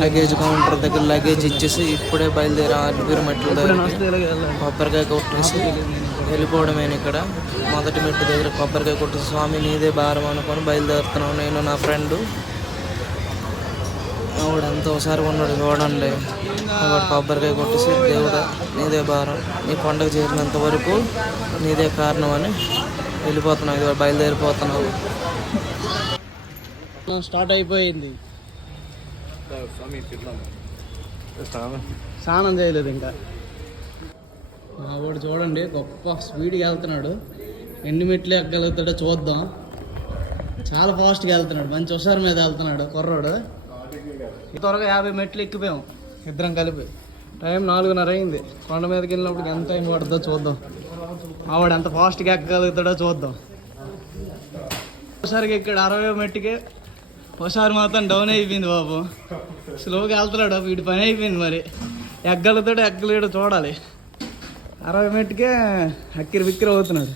Luggage counter దగ్గర luggage ఇచ్చేసి ఇప్పుడే బయలుదేరా అలిపిరి మెట్ల దగ్గర కొబ్బరికాయ కొట్టేసి వెళ్ళిపోవడమేను. ఇక్కడ మొదటి మెట్టు దగ్గర కొబ్బరికాయ కొట్టేసి స్వామి నీదే భారం అనుకొని బయలుదేరుతున్నాం నేను నా ఫ్రెండ్. ఆవిడ ఎంత ఒకసారి ఉన్నాడు చూడండి. ఆవిడ కొబ్బరికాయ కొట్టేసి దేవుడు నీదే భారం, నీ కొండకు చేరినంత వరకు నీదే కారణం అని వెళ్ళిపోతున్నాం. ఇది బయలుదేరిపోతున్నాం. స్టార్ట్ అయిపోయింది. స్నానం చేయలేదు ఇంకా. మా వాడు చూడండి గొప్ప స్పీడ్గా వెళ్తున్నాడు. ఎన్ని మెట్లు ఎక్కగలుగుతాడో చూద్దాం. చాలా ఫాస్ట్గా వెళ్తున్నాడు, మంచి హుషారు మీద వెళ్తున్నాడు కుర్రోడు. త్వరగా 50 మెట్లు ఎక్కిపోయాం ఇద్దరం కలిపి. టైం 4:30 అయింది. కొండ మీదకి వెళ్ళినప్పుడు ఎంత టైం పడుతుందో చూద్దాం. ఆవిడ ఎంత ఫాస్ట్గా ఎక్కగలుగుతాడో చూద్దాం. హుషారుగా ఎక్కాడు 60 మెట్టుకే. హుషారు మాత్రం డౌన్ అయిపోయింది బాబు. స్లోగా వెళ్తున్నాడు, వీడి పని అయిపోయింది. మరి ఎగ్గలుగుతాడో ఎగ్గలేడో చూడాలి. 60 మెట్టుకే అక్కిరి బిక్కిరి అవుతున్నాడు.